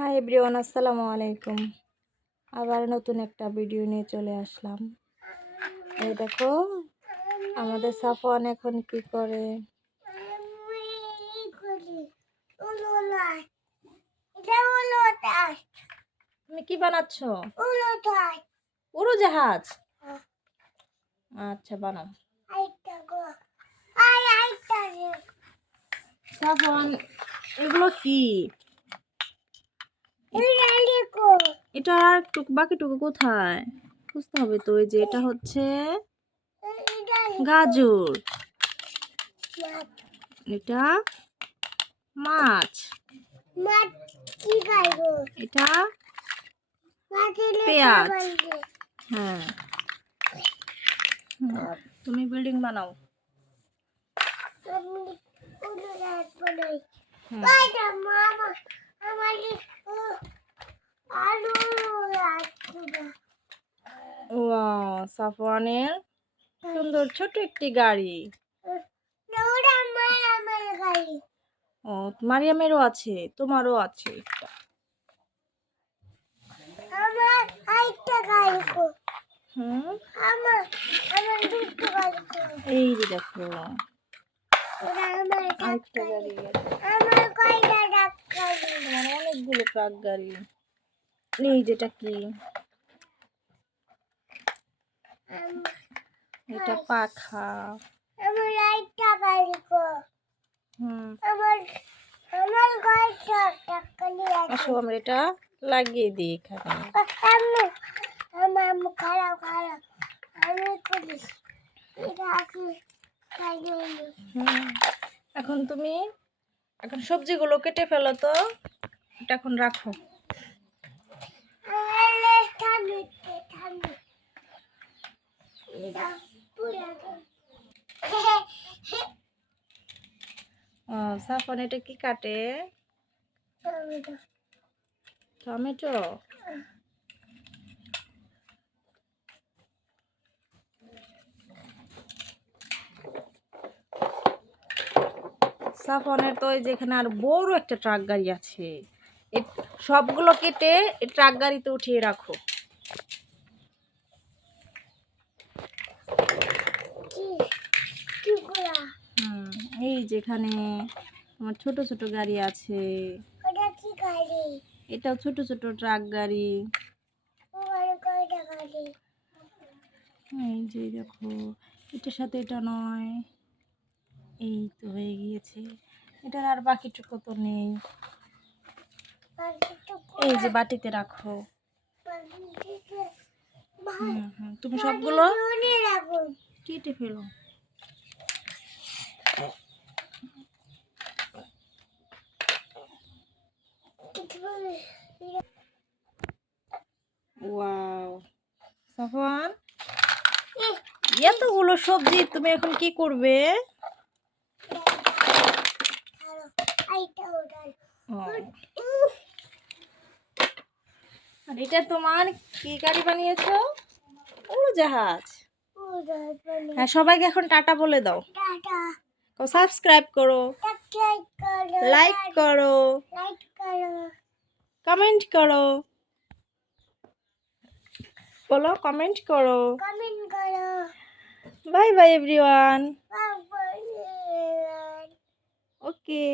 Hi everyone আসসালামু আলাইকুম। আবার নতুন একটা ভিডিও নিয়ে চলে আসলাম। এই দেখো, আমাদের সাফওয়ান এখন কি করে? তুমি কি বানাচ্ছ? উড়োজাহাজ আচ্ছা বানাও। সাফওয়ান, এগুলো কি? এটা আর টুক বাকিটুকু কোথায়? বুঝতে হবে তো এই যে এটা হচ্ছে গাজর। এটা মাছ। এটা পেঁয়াজ। হ্যাঁ। তুমি বিল্ডিং বানাও। হুম, সাফওয়ানের সুন্দর ছোট একটি গাড়ি। ও মারিয়ামেরও আছে তোমারও আছে একটা। এই যে দেখো। আরেকটা গাড়ি অনেকগুলো ট্রাক গাড়ি। এই যেটা কি? এটা পাখা আমার গাড়ি কো হুম আমার আমার কয়টা টাকা নিয়ে আছে আসো আমরা এটা লাগিয়ে দিই এখানে আমি আমার খারাপ খারাপ আমি করিস এটা আছে হুম এখন তুমি এখন সবজিগুলো কেটে ফেলো তো এটা এখন রাখো ঠান্ডা ঠান্ডা ও, সাফন, এটা কি কাটে? টমেটো? সাফনের তো ওই যেখানে আর বড় একটা ট্রাক গাড়ি আছে। সবগুলো কেটে ট্রাক গাড়িতে উঠিয়ে রাখো কি কি করা হুম এই যেখানে তোমার ছোট ছোট গাড়ি আছে। এটাও ছোট ছোট ট্রাক গাড়ি। এই যে দেখো এটার সাথে এটা নয়। এই তো হয়ে গিয়েছে। এটার আর বাকিটুকু তো নেই। এই যে বাটিতে রাখো। হুম হুম তুমি সবগুলো কেটে ফেলো। ওয়াও সাফওয়ান এতগুলো সবজি তুমি এখন কি করবে? ও, আর এটা তোমার কি গাড়ি বানিয়েছো? উড়োজাহাজ। হ্যাঁ সবাইকে এখন টাটা বলে দাও। টাটা। সাবস্ক্রাইব করো। লাইক করো। লাইক করো। কমেন্ট করো। বলো কমেন্ট করো। কমেন্ট করো। Bye bye everyone okay.